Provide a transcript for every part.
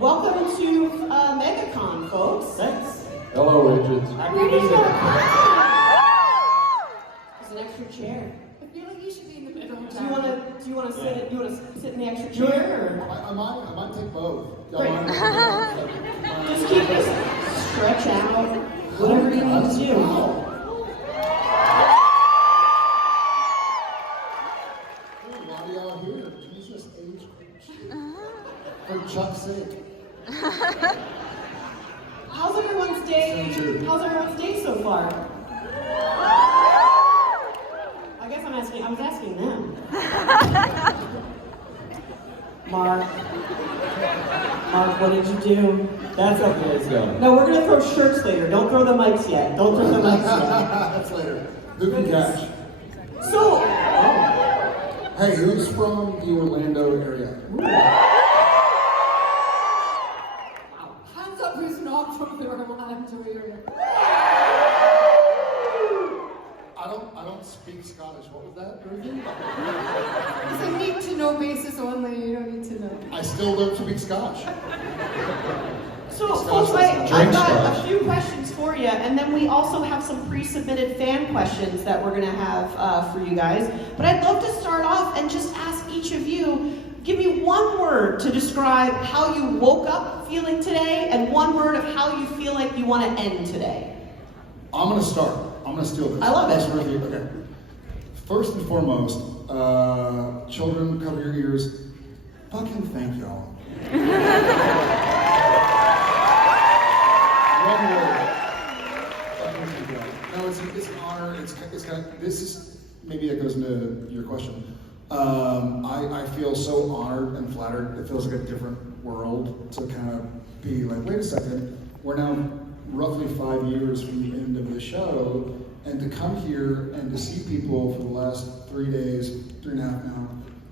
Welcome to Megacon, folks. Thanks. Hello, agents. Happy to be here. There's an extra chair. I feel like you should be in the middle. Do you want to sit? You want to sit in the extra Sure. chair? Or? I might take both. Great. Just keep this stretch out. Whatever you need to do. Why are y'all here? Jesus, age. For Chuck's sake. How's everyone's day? How's everyone's day so far? I guess I was asking them. Mark, what did you do? That's up to go. No, we're gonna throw shirts later. Don't throw the mics yet. Don't throw the mics yet. That's later. Who can catch? So, Hey, who's from the Orlando area? Hands up who's not from the Orlando area. I don't speak Scottish. What was that, Ruthie? It's a need to know basis only, you don't need to know. I still don't speak Scotch. folks, I've got a few questions for you, and then we also have some pre-submitted fan questions that we're gonna have for you guys. But I'd love to start off and just ask each of you, give me one word to describe how you woke up feeling today, and one word of how you feel like you want to end today. I'm gonna start. I'm gonna steal this. I love it. That's Ruthie. Okay. First and foremost, children, cover your ears. Fucking thank y'all. One word. Fucking thank y'all. No, it's an honor. It's kind of, this is, maybe that goes into your question. I feel so honored and flattered. It feels like a different world to kind of be like, wait a second, we're now roughly 5 years from the end of the show, and to come here and to see people for the last 3 days, 3.5 now,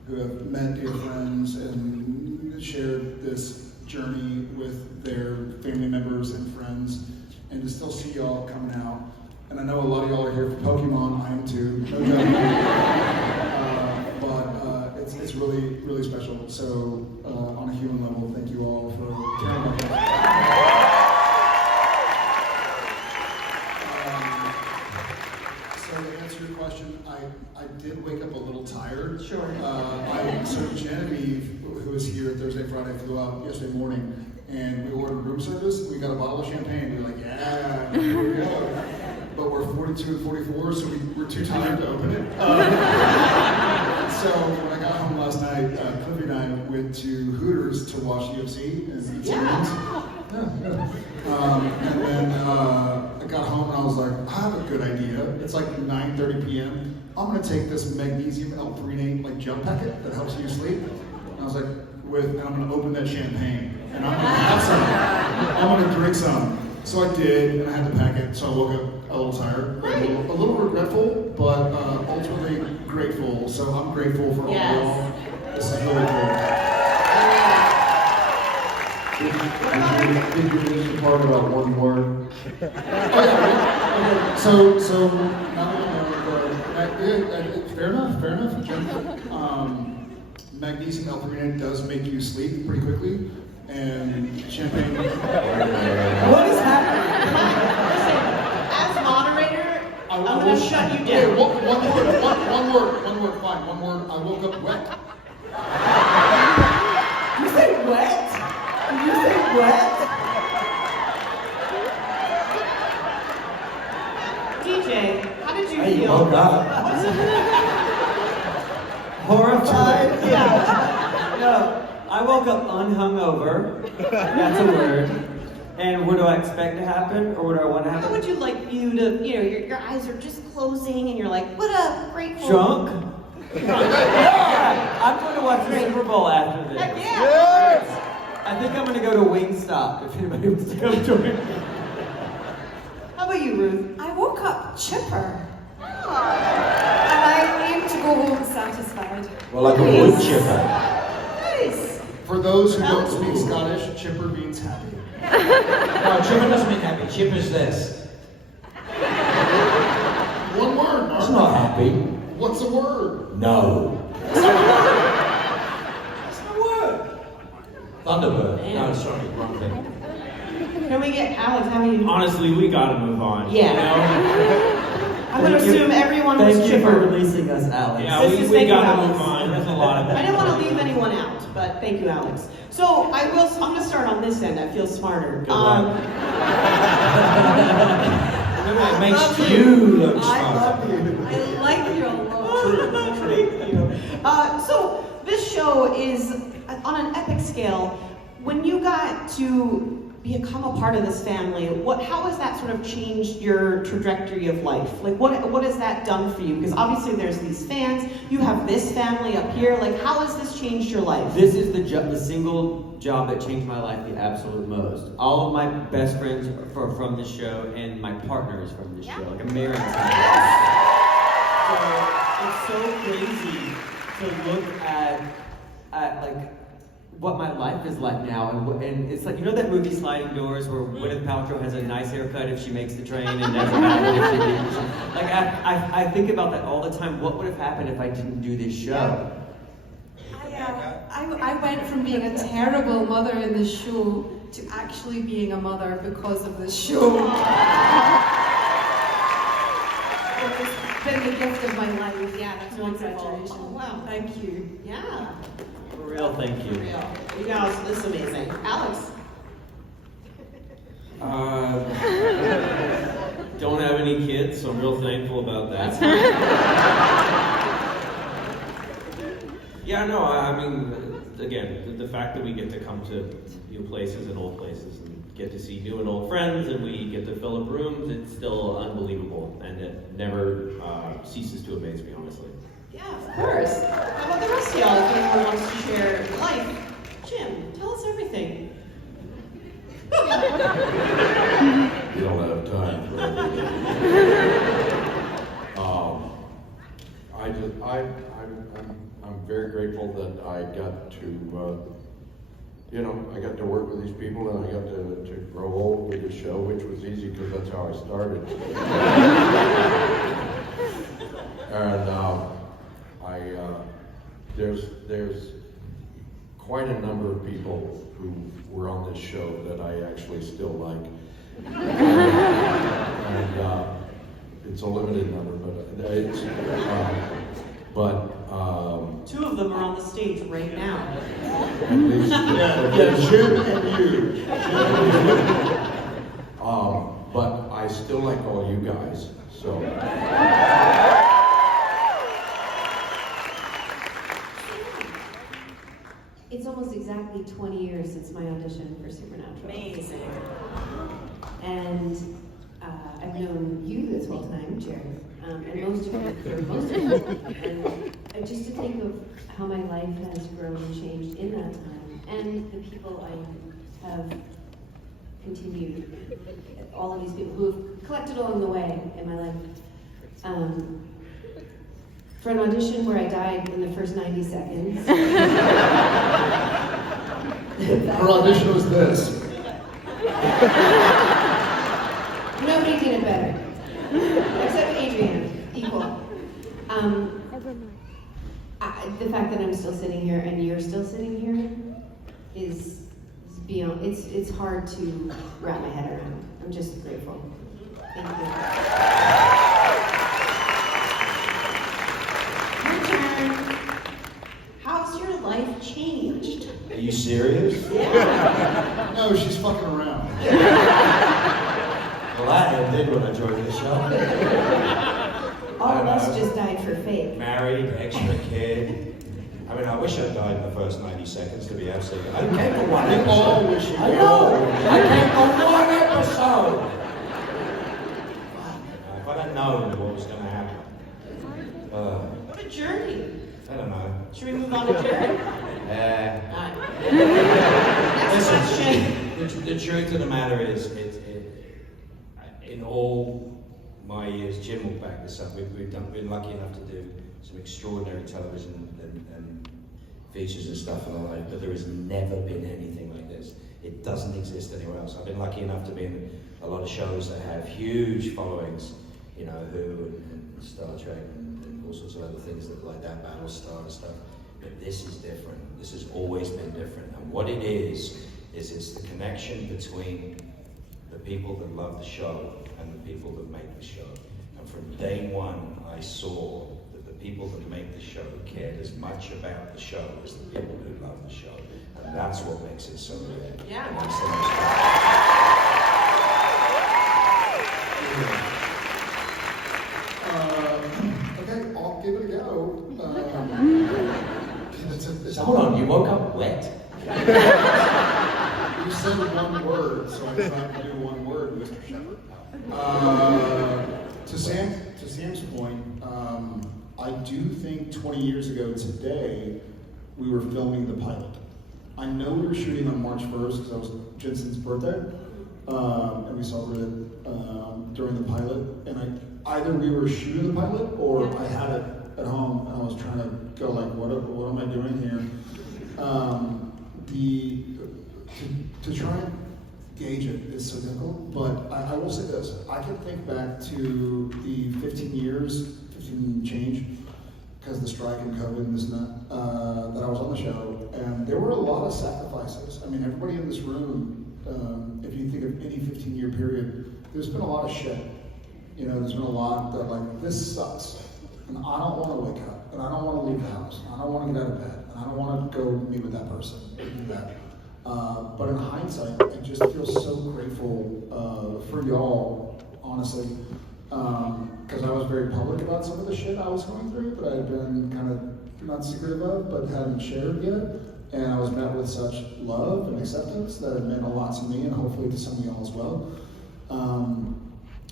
who have met dear friends and shared this journey with their family members and friends, and to still see y'all coming out. And I know a lot of y'all are here for Pokemon, I am too, no doubt. But it's really, really special. So on a human level, thank you all for caring about that. So to answer your question, I did wake up a little tired. Sure. So Genevieve, who was here Thursday, Friday, flew out yesterday morning, and we ordered room service. We got a bottle of champagne. We were like, yeah, here we go. But we're 42 and 44, so we're too tired to open it. So when I got home last night, Cliffy and I went to Hooters to watch UFC and eat some wings. And then I got home and I was like, I have a good idea. It's like 9:30 p.m. I'm gonna take this magnesium L-threonate like gel packet that helps you sleep. And I was like, and I'm gonna open that champagne and I'm gonna have some. I'm gonna drink some. So I did, and I had to pack it. So I woke up a little tired, a little regretful, but ultimately grateful. So I'm grateful for all y'all. This is really cool. Did you miss the part about one word? Okay. So fair enough. Magnesium L-threonate does make you sleep pretty quickly, and champagne. What is happening? Listen, as moderator, I'm gonna shut you down. One word, fine. One word. I woke up wet. You said wet? You said wet? DJ, how did you feel? Oh God. Horrified? Yeah. No, I woke up unhungover. That's a word. And what do I expect to happen, or what do I want to happen? How would you like you to, your eyes are just closing and you're like, what a grateful... Drunk? Yeah, I'm going to watch the Super Bowl after this. Heck yeah! Yes! I think I'm going to go to Wingstop if anybody wants to come join me. How about you, Ruth? I woke up chipper. And I aim to go home satisfied. Well, like a wood chipper. Nice! For those who don't speak Scottish, chipper means happy. No, chipper doesn't mean happy. Chipper's this. One word, Mark. It's not happy. What's a word? No. That's the word. Thunderbird. Man. No, sorry, wrong thing. Can we get Alex? How about you? Honestly, we gotta move on. Yeah. You know? I'm going to assume everyone was Thank you for chipper. releasing us, Alex. Yeah, This is we thank you, gotta Alex. move on. There's a lot of I didn't want to leave anyone out, but thank you, Alex. So I'm going to start on this end. I feel smarter. Good luck. It makes you look smarter. I like you a lot. Thank you. So this show is on an epic scale. When you got to become a part of this family, how has that sort of changed your trajectory of life? Like, what has that done for you? Because obviously there's these fans. You have this family up here. Like, how has this changed your life? This is the single job that changed my life the absolute most. All of my best friends are from this show, and my partner is from this show. Like, I'm married to him. So it's so crazy to look at like what my life is like now, and it's like, you know that movie Sliding Doors where Gwyneth Paltrow has a nice haircut if she makes the train and doesn't matter if she didn't. Like I think about that all the time. What would have happened if I didn't do this show? I went from being a terrible mother in this show to actually being a mother because of this show. It's been the gift of my life. Yeah, that's wonderful. Exaggeration. Oh, wow. Thank you. Yeah. For real, thank you. For real. You guys, this is amazing. Alex. Don't have any kids, so I'm real thankful about that. Yeah, no, I mean, again, the fact that we get to come to new places and old places and get to see new and old friends and we get to fill up rooms, it's still unbelievable, and it never ceases to amaze me, honestly. Yeah, of course. How about the rest of y'all? If anyone wants to share life, Jim, tell us everything. You don't have time for everything. I'm very grateful that I got to, I got to work with these people, and I got to grow old with the show, which was easy because that's how I started. And there's quite a number of people who were on this show that I actually still like. And it's a limited number, but it's, Two of them are on the stage right now. at least, Jim and you. But I still like all you guys, so. It's almost exactly 20 years since my audition for Supernatural. Amazing. And I've known you this whole time, Jared, and most of you for most of it. And just to think of how my life has grown and changed in that time, and the people I have continued, all of these people who have collected along the way in my life. For an audition where I died in the first 90 seconds. Her audition was this. Nobody did it better. Except Adrienne, equal. The fact that I'm still sitting here and you're still sitting here is beyond, it's hard to wrap my head around. I'm just grateful. Thank you. Your turn. How's your life changed? Are you serious? Yeah. No, she's fucking around. Well, I did when I joined the show. All of us just died for faith. Married, extra kid. I mean, I wish I died in the first 90 seconds, to be absolutely. I came for one We all episode. wish you I did. know. I came for one episode. If I'd have known what was going to happen. What a journey. I don't know. Should we move on to Jared? Uh, Next question. Listen, the truth of the matter is, in all my years, Jim will back this up, we've been lucky enough to do some extraordinary television and features and stuff in our life, but there has never been anything like this. It doesn't exist anywhere else. I've been lucky enough to be in a lot of shows that have huge followings, Who and Star Trek and all sorts of other things like that, Battlestar and stuff. but this is different. This has always been different. And what it is it's the connection between the people that love the show and the people that make the show. And from day one, I saw that the people that make the show cared as much about the show as the people who love the show. And that's what makes it so good. Yeah. It makes so much fun. Okay, I'll give it a go. So hold on, you woke up wet? You said one word, so I tried to do one word, Mr. Shepherd. To Sam's point, I do think 20 years ago today, we were filming the pilot. I know we were shooting on March 1st because that was Jensen's birthday, and we saw it during the pilot. And either we were shooting the pilot or I had it at home and I was trying to go like, what am I doing here? To try and gauge it is so difficult, but I will say this. I can think back to the 15 change, because the strike and COVID and this and that I was on the show, and there were a lot of sacrifices. I mean, everybody in this room, if you think of any 15-year period, there's been a lot of shit. You know, there's been a lot that like, this sucks, and I don't want to wake up, and I don't want to leave the house, and I don't want to get out of bed, and I don't want to go meet with that person or do that. But in hindsight, I just feel so grateful for y'all, honestly, because I was very public about some of the shit I was going through that I had been kind of not secretive of, but hadn't shared yet. And I was met with such love and acceptance that it meant a lot to me and hopefully to some of y'all as well.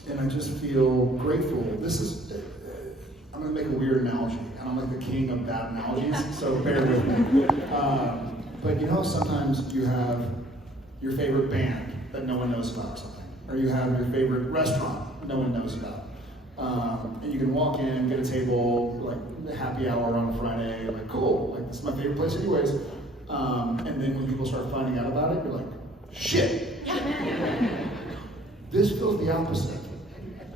And I just feel grateful. This is, I'm going to make a weird analogy, and I'm like the king of bad analogies, so bear with me. But you know, sometimes you have your favorite band that no one knows about or something, or you have your favorite restaurant no one knows about. And you can walk in, get a table, like happy hour on a Friday, like cool, like this is my favorite place anyways. And then when people start finding out about it, you're like, shit. This feels the opposite.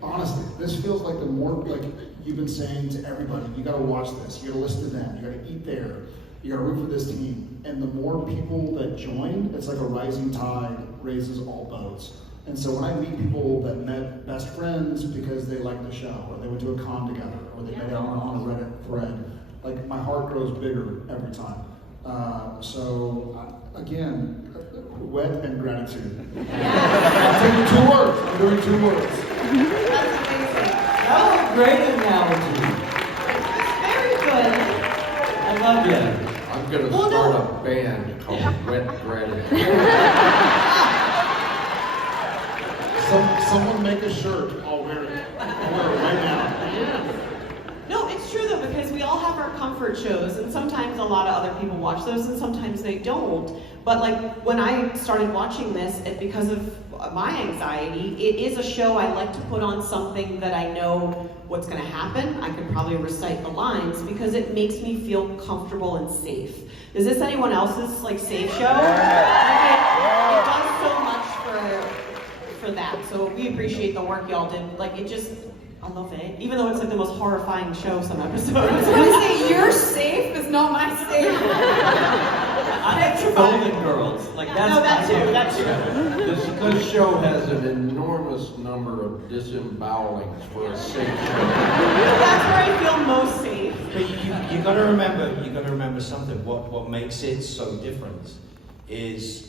Honestly, this feels like the more, like you've been saying to everybody, you gotta watch this, you gotta listen to them, you gotta eat there, you gotta root for this team. And the more people that join, it's like a rising tide raises all boats. And so when I meet people that met best friends because they liked the show, or they went to a con together, or they met on a Reddit thread, like my heart grows bigger every time. Again, wet and gratitude. I'm doing two words. That's amazing. That was a great analogy. Very good. I love you. I'm going to start a band called Wet Gratitude. Someone make a shirt. I'll wear it. I'll wear it right now. No, it's true though, because we all have our comfort shows, and sometimes a lot of other people watch those, and sometimes they don't. But like when I started watching this, because of my anxiety, it is a show I like to put on something that I know what's going to happen. I could probably recite the lines because it makes me feel comfortable and safe. Is this anyone else's like safe show? It does so much for that. So we appreciate the work y'all did. Like it just, I love it. Even though it's like the most horrifying show some episodes. I was going to say, your safe is not my safe. I like Golden Girls. Like that's no, that too. This show has an enormous number of disembowelings for a safe show. That's where I feel most safe. But you got to remember something. What makes it so different is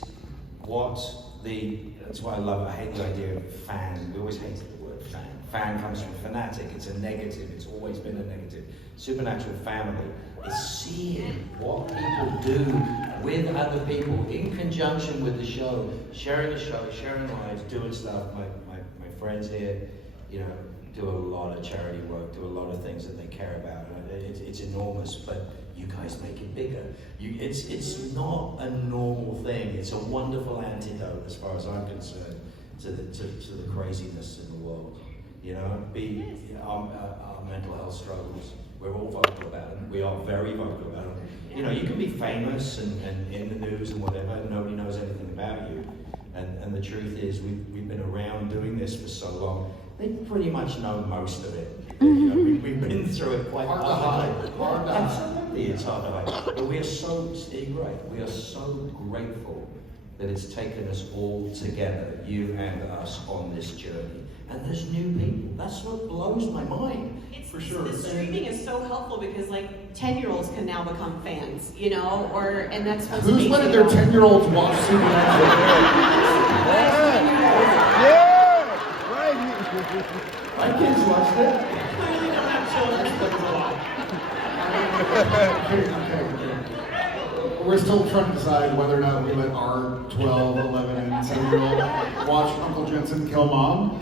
that's why I hate the idea of fan. We always hated the word fan. Fan comes from fanatic. It's a negative. It's always been a negative. Supernatural family is seeing what people do with other people in conjunction with the show, sharing lives, doing stuff. My friends here, do a lot of charity work, do a lot of things that they care about. It's enormous, but you guys make it bigger. It's not a normal thing. It's a wonderful antidote, as far as I'm concerned, to the craziness in the world. Our mental health struggles. We're all vocal about them. We are very vocal about them. You can be famous and in the news and whatever, and nobody knows anything about you. And the truth is, we've been around doing this for so long. They pretty much know most of it. We've been through it quite hard. really, it's hard to hide. But we are so, you're right, we are so grateful that it's taken us all together, you and us, on this journey. And there's new people. That's what blows my mind. For sure. The streaming is so helpful because like 10-year-olds can now become fans, you know, and that's what's Who's amazing letting their about it. 10-year-olds watch Supernatural? My kids watched it. Clearly don't have children. Okay. We're still trying to decide whether or not we let our 12, 11, and 7-year-old watch Uncle Jensen kill mom.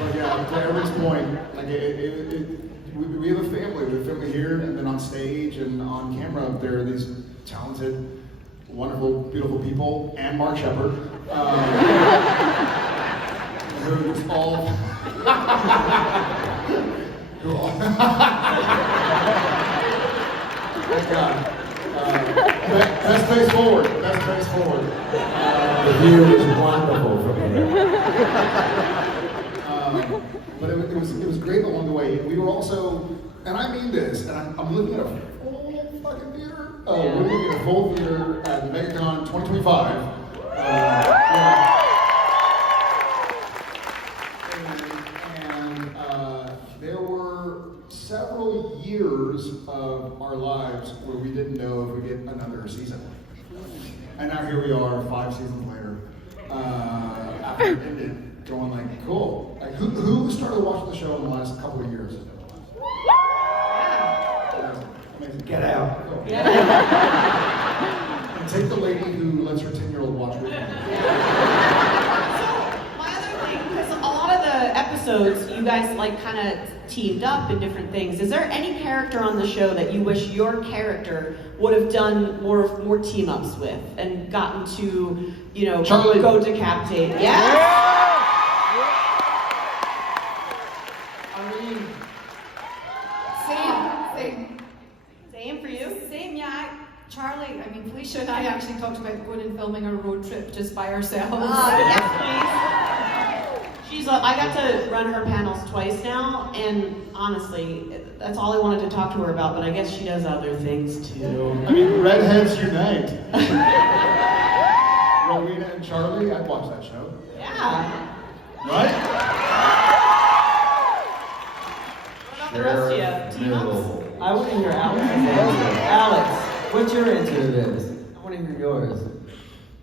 But yeah, to Everett's point, like we have a family. We have a family here, and then on stage and on camera, there are these talented, wonderful, beautiful people, and Mark Shepard, who's all. Thank God. Best face forward. Best face forward. The view is wonderful from here. But it was great along the way. We were also, and I mean this, and I'm looking at a full fucking theater. We're looking at a full theater at Megacon 2025. There were several years of our lives where we didn't know if we'd get another season. And now here we are, 5 seasons later, after it ended, going like, cool. Like, who started watching the show in the last couple of years? Amazing. Get out. Cool. And take the lady who lets her 10-year-old watch with her. My other thing, because a lot of the episodes, you guys like kind of teamed up in different things. Is there any character on the show that you wish your character would have done more team ups with and gotten to, you know, Charlie. go decapitate? Yeah. I mean, Same for you. Same, yeah. Charlie, I mean, Felicia and I actually talked about going and filming a road trip just by ourselves. Yes, please. I got to run her panels twice now, and honestly, that's all I wanted to talk to her about, but I guess she does other things too. I mean, redheads unite. Rowena and Charlie, I'd watch that show. Yeah. Right? What about the rest of you? Team ups? I want to hear Alex. Alex, what's your answer to this? I want to hear yours.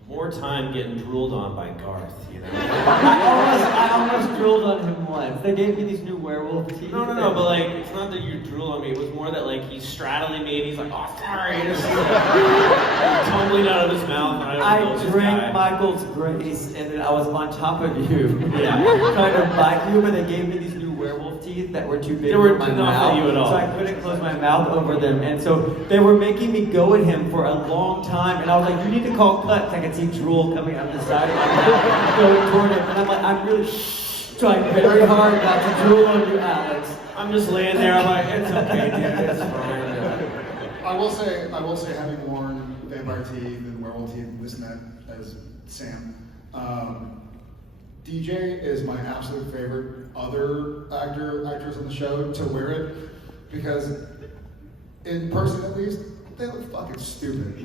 More time getting drooled on by Garth, you know? I almost drooled on him once. They gave me these new werewolf teeth. No, but like, it's not that you drool on me, it was more that like, he's straddling me and he's like, oh, sorry, and it's tumbling out of his mouth. And I don't know this drank guy. Michael's grace and then I was on top of you. Yeah. Trying to bite you, but they gave me these new werewolf teeth that were too big They were for my not mouth. for you at all. So I couldn't close my mouth over them. And so they were making me go at him for a long time. And I was like, you need to call cuts. I could see drool coming out the side of my mouth going toward him. And I'm like, I'm really trying very hard not to drool on you, Alex. I'm just laying there, I'm like, it's okay, dude, it's fine. I will say, having worn vampire teeth and werewolf teeth and this and that as Sam, DJ is my absolute favorite other actress on the show to wear it because, in person at least, they look fucking stupid.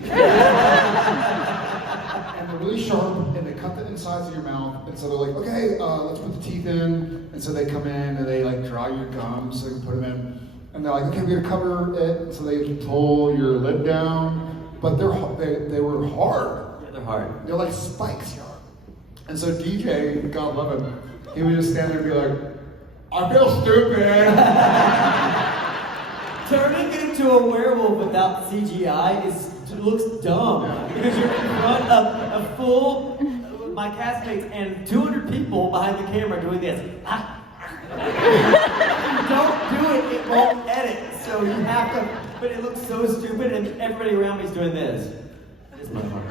And they're really sharp, and they cut the insides of your mouth, and so they're like, okay, let's put the teeth in, and so they come in and they like dry your gums so they can put them in, and they're like, okay, we're gonna cover it, so they pull your lid down, but they were hard. Yeah, they're hard. They're like spikes hard. And so DJ, God love him, he would just stand there and be like, I feel stupid. Turning into a werewolf without CGI looks dumb because you're in front of a full, my castmates and 200 people behind the camera doing this. If you don't do it, it won't edit. So you have to, but it looks so stupid and everybody around me is doing this. It's my heart.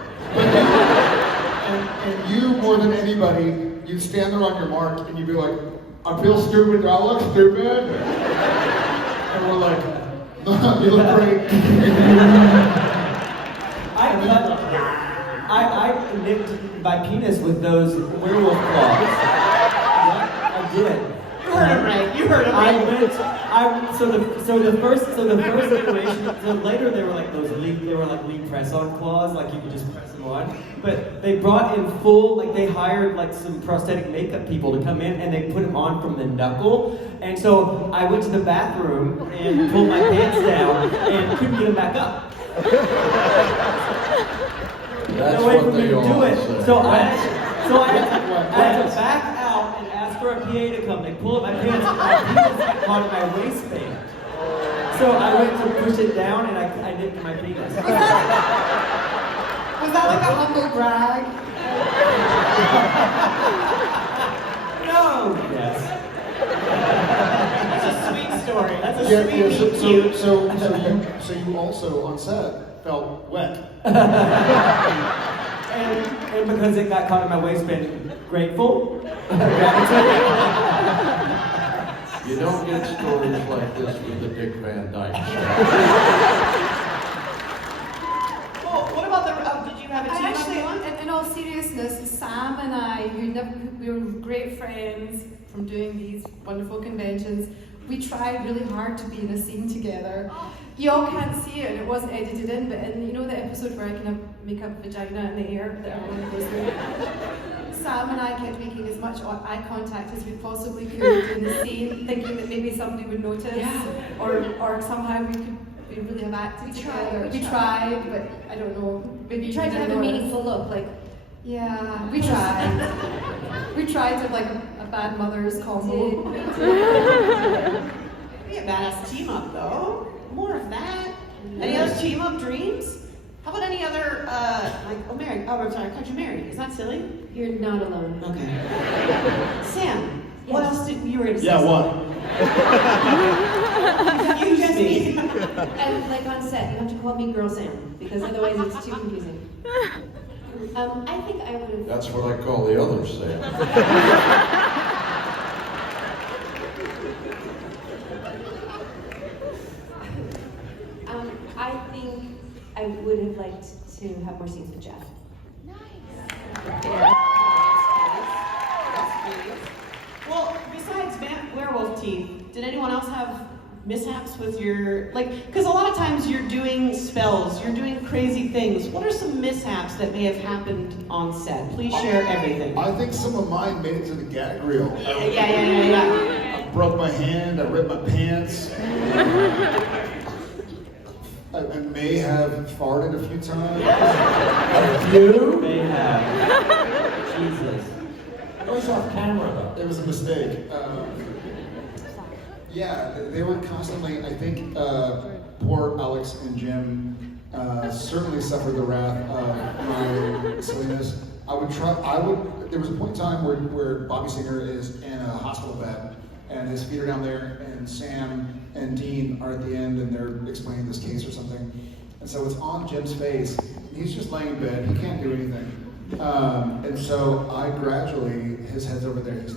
And you, more than anybody, you stand there on your mark and you be like, I feel stupid, do I look stupid? And we're like, no, you look great. I nicked my penis with those werewolf claws. I did. heard him right. You heard him right. So the first iteration. So later they were like lead press-on claws, like you could just press them on. But they brought in full, like they hired like some prosthetic makeup people to come in and they put them on from the knuckle. And so I went to the bathroom and pulled my pants down and couldn't get them back up. That's No way for what me they to all do it. say. So I had to back out and ask for a PA to come. They pulled up my pants and my penis got caught in my waistband. So I went to push it down and I nipped my penis. Was that like a humble brag? No. Yes. That's a sweet story. That's a Yeah, sweet meet cute. so you also on set felt wet. And because it got caught in my waistband, grateful. You don't get stories like this with the Dick Van Dyke Show. Well, what about did you have a team Actually, up one? in all seriousness, Sam and I, we were great friends from doing these wonderful conventions. We tried really hard to be in a scene together. You all can't see it, and it wasn't edited in, but in the episode where I kind of make up vagina in the air that everyone goes through, Sam and I kept making as much eye contact as we possibly could in the scene, thinking that maybe somebody would notice, or somehow we really have acted together. We tried, but I don't know. Maybe You tried to have a meaningful look, like. Yeah, we tried. We tried to have like a bad mother's combo. Be a badass team up though. More of that. Any other team up dreams? How about any other married? Oh, I'm sorry, country married. Is that silly? You're not alone. Okay. Sam, what else did you were gonna say? Yeah, what? You just me. And like on set, you have to call me Girl Sam, because otherwise it's too confusing. I think I would have. That's what I call the other Sam. I think I would have liked to have more scenes with Jeff. Well, besides werewolf teeth, did anyone else have mishaps with your, because a lot of times you're doing spells, you're doing crazy things. What are some mishaps that may have happened on set? Please share everything. I think some of mine made it to the gag reel. Yeah. I broke my hand, I ripped my pants. I may have farted a few times. You may have. Jesus. It was off camera though. It was a mistake. Yeah, they were constantly, I think, poor Alex and Jim certainly suffered the wrath of my silliness. There was a point in time where Bobby Singer is in a hospital bed and his feet are down there and Sam and Dean are at the end and they're explaining this case or something. And so it's on Jim's face. He's just laying in bed, he can't do anything. And so I gradually, his head's over there, the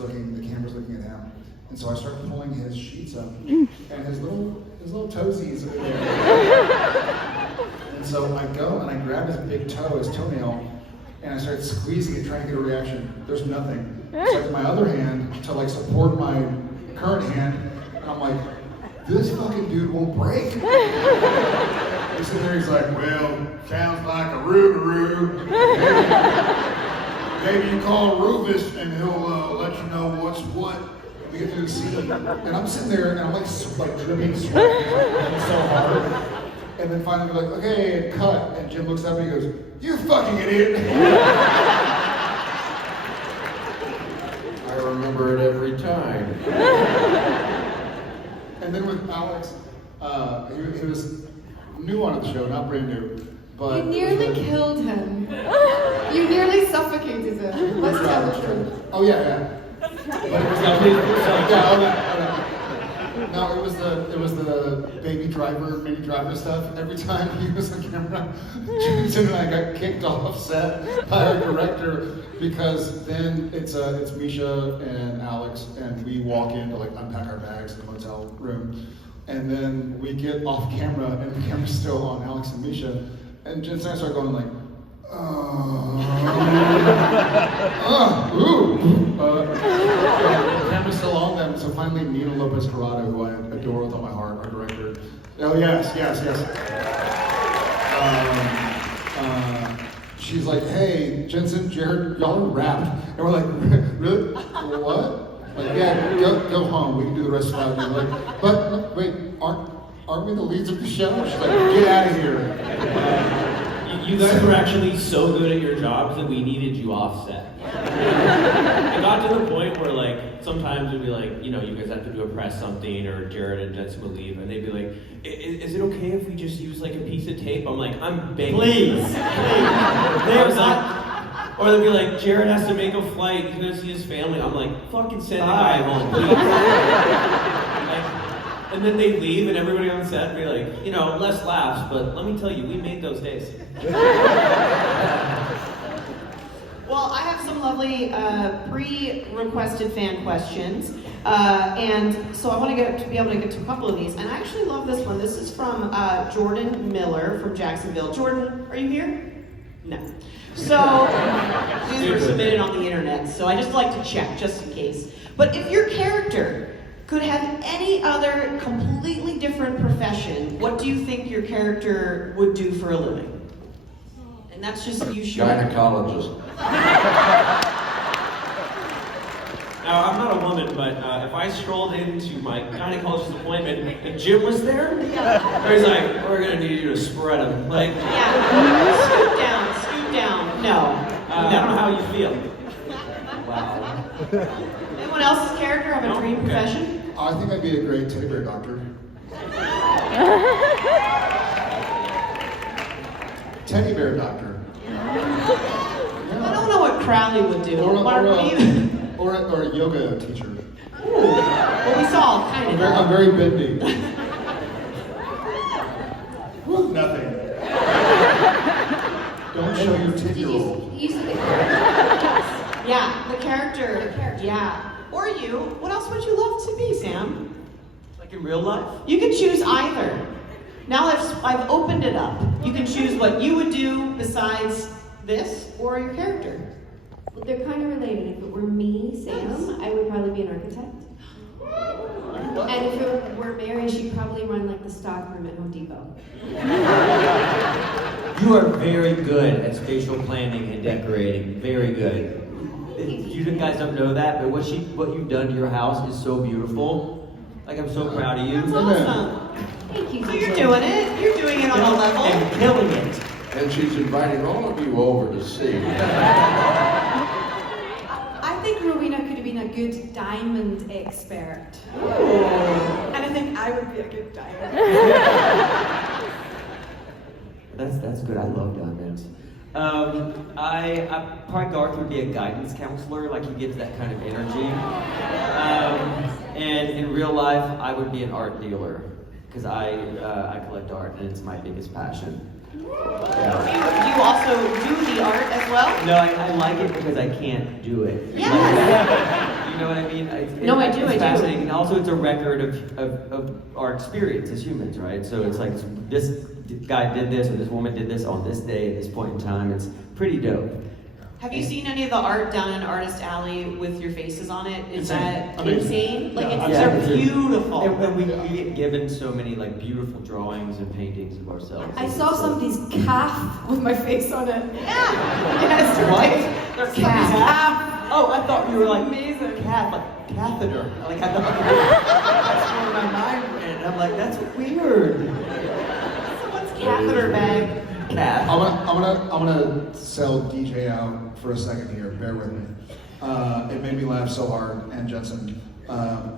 camera's looking at him. And so I start pulling his sheets up, and his little toesies are there. And so I go and I grab his big toe, his toenail, and I start squeezing it, trying to get a reaction. There's nothing. So I take my other hand to support my current hand, and I'm like, this fucking dude won't break. He's sitting there, he's like, well, sounds like a roo-roo. Maybe you call Rufus and he'll let you know what's what. We get through the scene, and I'm sitting there, and I'm like dripping sweat, it's so hard. And then finally we're like, okay, cut. And Jim looks up and he goes, you fucking idiot. I remember it every time. And then with Alex, he was new onto the show, not brand new. But You nearly killed him. You nearly suffocated him. Let's tell the truth. Oh yeah. But it was no, it was the baby driver, mini driver stuff. And every time he was on camera, Jim and I got kicked off set by our director because then it's Misha and Alex, and we walk in to unpack our bags in the hotel room, and then we get off camera, and the camera's still on Alex and Misha, and Jim and I start going the camera's still on them, so finally finally Nina Lopez Corrado, who I adore with all my heart, our director. Oh yes. She's like, hey, Jensen, Jared, y'all are wrapped. And we're like, really? What? Like, yeah, go home. We can do the rest without you. Like, but wait, aren't we the leads of the show? She's like, get out of here. You guys were actually so good at your jobs that we needed you off set. It got to the point where, like, sometimes it'd be like, you know, you guys have to do a press something, or Jared and Jensen would leave, and they'd be like, is it okay if we just use like a piece of tape? I'm like, I'm begging. Please. Or they'd be like, Jared has to make a flight, he's gonna see his family. I'm like, fucking send the guy home, please. And then they'd leave, and everybody on set would be like, you know, less laughs, but let me tell you, we made those days. Well, I have some lovely pre-requested fan questions, and so I want to be able to get to a couple of these. And I actually love this one. This is from Jordan Miller from Jacksonville. Jordan, are you here? No. So these were submitted on the internet, so I just like to check just in case. But if your character could have any other completely different profession, what do you think your character would do for a living? And that's just you sure. Gynecologist. Now, I'm not a woman, but if I strolled into my gynecologist appointment and Jim was there, he's like, we're gonna need you to spread him. Like, yeah, scoot down. No. I don't know how you feel. Wow. Anyone else's character have a dream profession? I think I'd be a great teddy bear doctor. Teddy bear doctor. I don't know what Crowley would do. Or a yoga teacher. Ooh. Well, we saw kind of. I'm very bendy. Nothing. Don't show your 10-year-old. Yeah, the character. Yeah. Or you. What else would you love to be, Sam? Like in real life? You can choose either. Now I've opened it up. You can choose what you would do besides this or your character. Well, they're kind of related. If it were me, Sam, I would probably be an architect. And if it were Mary, she'd probably run like the stock room at Home Depot. You are very good at spatial planning and decorating. Very good. You guys don't know that, but what you've done to your house is so beautiful. Like, I'm so proud of you. That's awesome. Thank you. So you're doing it. You're doing it on a level. And killing it. And she's inviting all of you over to see. I think Rowena could have been a good diamond expert. And I think I would be a good diamond. That's good. I love diamonds. I probably Garth would be a guidance counselor. Like, he gives that kind of energy. And in real life, I would be an art dealer because I collect art and it's my biggest passion. Yeah. Do you also do the art as well? No, I like it because I can't do it. Yes. You know what I mean? I do. It's fascinating. And also, it's a record of our experience as humans, right? So it's like, this guy did this, or this woman did this on this day at this point in time. It's pretty dope. Have you seen any of the art down in Artist Alley with your faces on it? Is that Amazing. insane? Like, Yeah, they're beautiful. And we get given so many like beautiful drawings and paintings of ourselves. I saw somebody's calf with my face on it. Yeah. Yes, What? They're Calf. calf. Oh, I thought you were like Amazing. catheter. Like, I thought that's where my mind went. I'm like, that's weird. Someone's catheter bag. Cath. I'm gonna sell DJ out for a second here. Bear with me. It made me laugh so hard. And Jensen,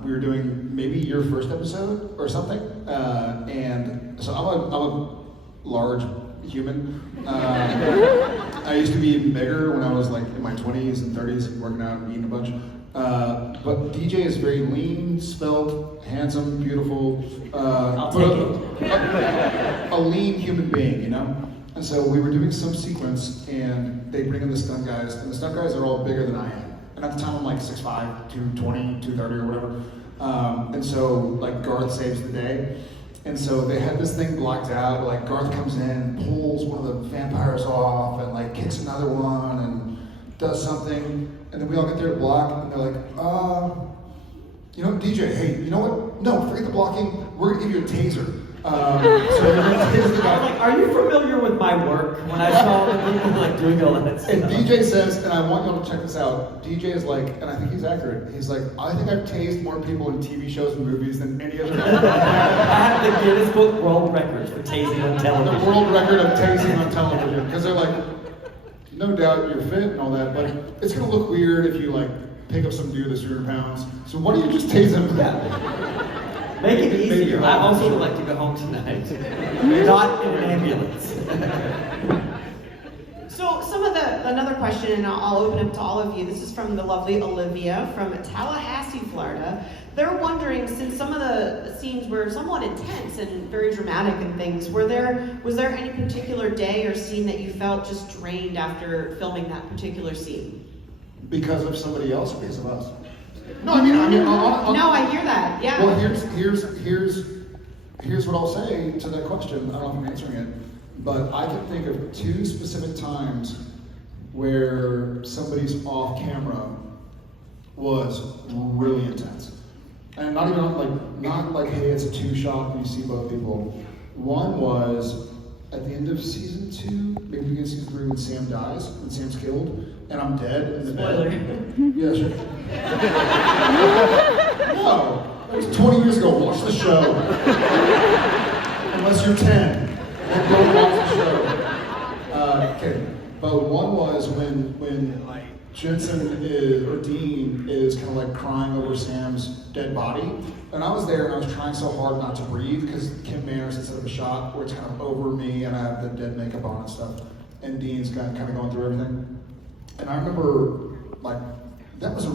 we were doing maybe your first episode or something, and so I'm a large human. I used to be bigger when I was like in my 20s and 30s, working out and eating a bunch. But DJ is very lean, svelte, handsome, beautiful. I'll take it. A lean human being, you know? And so we were doing some sequence, and they bring in the stunt guys, and the stunt guys are all bigger than I am. And at the time, I'm like 6'5", 220, 230 or whatever. And so, like, Garth saves the day. And so they had this thing blocked out, like Garth comes in, pulls one of the vampires off, and like kicks another one, and does something. And then we all get there to block, and they're like, you know, DJ, hey, you know what? No, forget the blocking. We're gonna give you a taser. So we're gonna tase the I guy. was like, are you familiar with my work? When I saw the people like doing all that stuff. And DJ says, and I want y'all to check this out. DJ is like, and I think he's accurate. He's like, I think I've tased more people in TV shows and movies than any other guy. I have the Guinness Book World Records for tasing on television. The world record of tasing on television. Because they're like, no doubt you're fit and all that, but it's gonna look weird if you like pick up some dude that's 300 pounds. So why don't you just tase him? Yeah. Make it easier. I also would like to go home tonight. Not in an ambulance. So another question, and I'll open up to all of you. This is from the lovely Olivia from Tallahassee, Florida. They're wondering, since some of the scenes were somewhat intense and very dramatic and things, was there any particular day or scene that you felt just drained after filming that particular scene? Because of somebody else or because of us? No, I mean. No, I hear that. Yeah. Well, here's what I'll say to that question. I don't know if I'm answering it, but I can think of 2 specific times where somebody's off camera was really intense, and not like hey, it's a 2-shot and you see both people. One was at the end of season 2, maybe beginning of season 3, when Sam dies, when Sam's killed, and I'm dead in the bed. Yeah, sure. No, that was 20 years ago. Watch the show. Unless you're 10, then go watch the show. Okay, but one was when Jensen or Dean is kind of like crying over Sam's dead body, and I was there and I was trying so hard not to breathe because Kim Manners had set up a shot where it's kind of over me and I have the dead makeup on and stuff, and Dean's kind of going through everything, and I remember like that was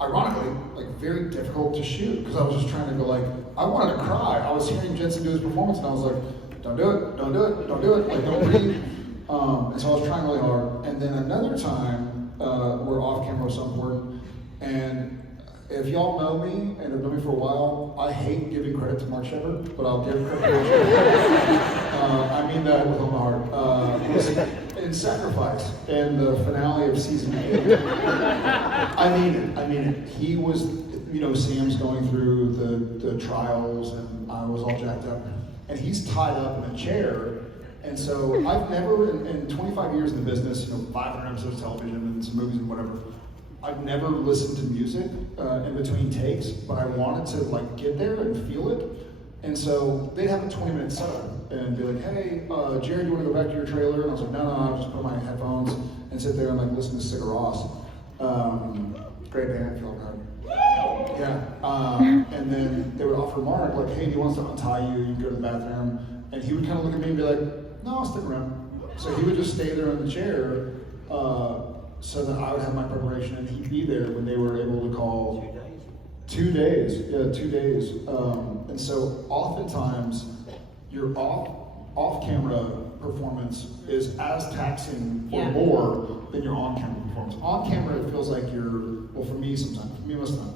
ironically like very difficult to shoot because I was just trying to go like I wanted to cry. I was hearing Jensen do his performance and I was like, don't do it, don't do it, don't do it, like don't breathe. And so I was trying really hard. And then another time, we're off camera at some point, and if y'all know me and have known me for a while, I hate giving credit to Mark Shepard, but I'll give credit to Mark Shepard. I mean that with all my heart. In Sacrifice, in the finale of season 8, I mean it. He was, you know, Sam's going through the trials, and I was all jacked up, and he's tied up in a chair. And so I've never, in 25 years in the business, you know, 500 episodes of television and some movies and whatever, I've never listened to music in between takes, but I wanted to like get there and feel it. And so they'd have a 20-minute setup and be like, hey, Jerry, do you want to go back to your trailer? And I was like, no, I'll just put my headphones and sit there and like listen to Sigur Rós. Great band, feel like yeah. And then they would offer Mark, like, hey, do you want us to untie you? You can go to the bathroom. And he would kind of look at me and be like, no, I'll stick around. So he would just stay there in the chair so that I would have my preparation and he'd be there when they were able to call. 2 days. Yeah, 2 days. And so oftentimes your off-camera performance is as taxing or more than your on-camera performance. On camera, it feels like well, for me sometimes, for me most of the time,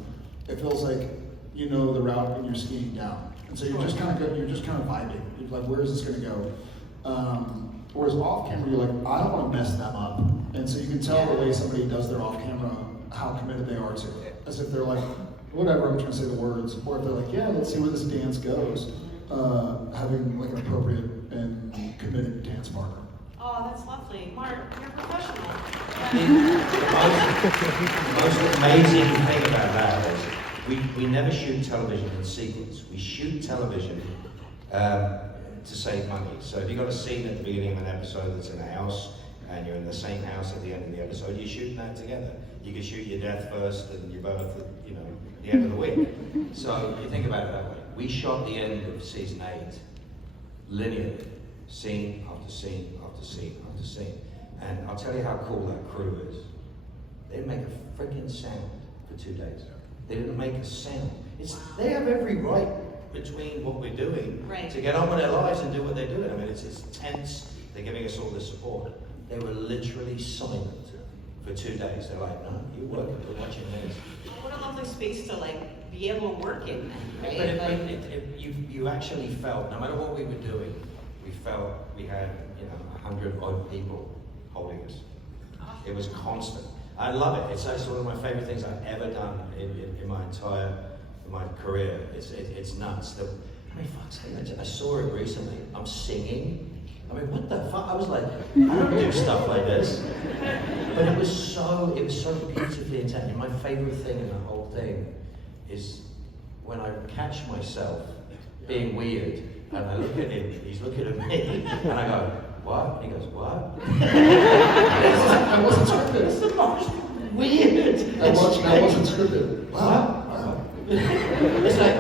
it feels like you know the route and you're skiing down. And so you're just kind of vibing. You're like, where is this going to go? Whereas off camera, you're like, I don't want to mess them up. And so you can tell the way somebody does their off camera how committed they are to it. As if they're like, whatever, I'm trying to say the words. Or if they're like, yeah, let's see where this dance goes. Having like an appropriate and committed dance partner. Oh, that's lovely. Mark, you're professional. The most amazing thing about that is we never shoot television in sequence. We shoot television to save money. So if you've got a scene at the beginning of an episode that's in a house, and you're in the same house at the end of the episode, you're shooting that together. You can shoot your death first and your birth at, you know, the end of the week. So you think about it that way. We shot the end of season 8 linearly, scene after scene after scene after scene. And I'll tell you how cool that crew is. They didn't make a freaking sound for 2 days. They didn't make a sound. They have every right between what we're doing to get on with their lives and do what they're doing. I mean, it's tense. They're giving us all this support. They were literally silent for 2 days. They're like, no, you're working, we're watching this. What a lovely space to like be able to work in, right? But you actually felt, no matter what we were doing, we felt we had 100 odd people holding us. It was constant. I love it. It's one of my favorite things I've ever done in my career. It's nuts. I mean, fuck's sake, I saw it recently. I'm singing. I mean, what the fuck? I was like, I don't do stuff like this. But it was so beautifully intense. My favorite thing in the whole thing is when I catch myself being weird, and I look at him, he's looking at me, and I go, what? And he goes, what? I wasn't scripted. It's the most weird. I wasn't scripted. What? It's like,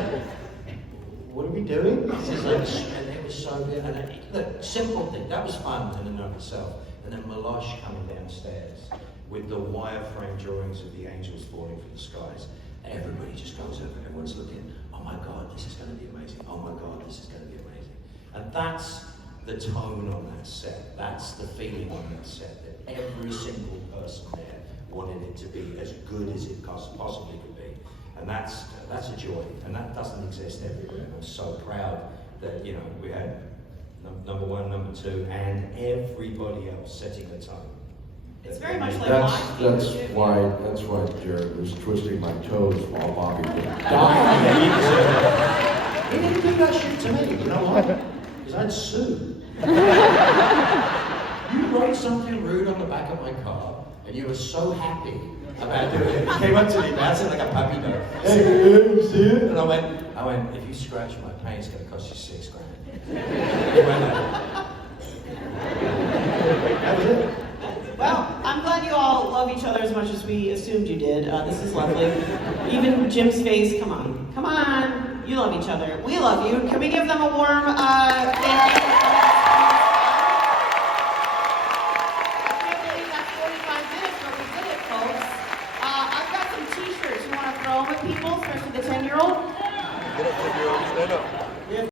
what are we doing? It's just like, and it was so good. And the simple thing, that was fun in and of itself. And then Melosh coming downstairs with the wireframe drawings of the angels falling from the skies. Everybody just goes over, everyone's looking, oh my God, this is going to be amazing. Oh my God, this is going to be amazing. And that's the tone on that set. That's the feeling on that set, that every single person there wanted it to be as good as it possibly could be. And that's a joy, and that doesn't exist everywhere. And I'm so proud that, you know, we had number one, number two, and everybody else setting the tone. It's very much like That's why Jared was twisting my toes while Bobby was dying. He didn't do that shit to me, you know why? Because I'd sue. You wrote something rude on the back of my car, and you were so happy about doing it. He came up to me, bouncing like a puppy dog. Hey, you see it? And I went, if you scratch my paint, it's going to cost you $6,000. He went like, that was it. Well, I'm glad you all love each other as much as we assumed you did. This is lovely. Even Jim's face, come on. You love each other. We love you. Can we give them a warm thank you? I can't believe that's 45 minutes, but we did it, folks. I've got some t-shirts. You want to throw them at people, especially the 10-year-old? Get up, 10-year-old. Stand up.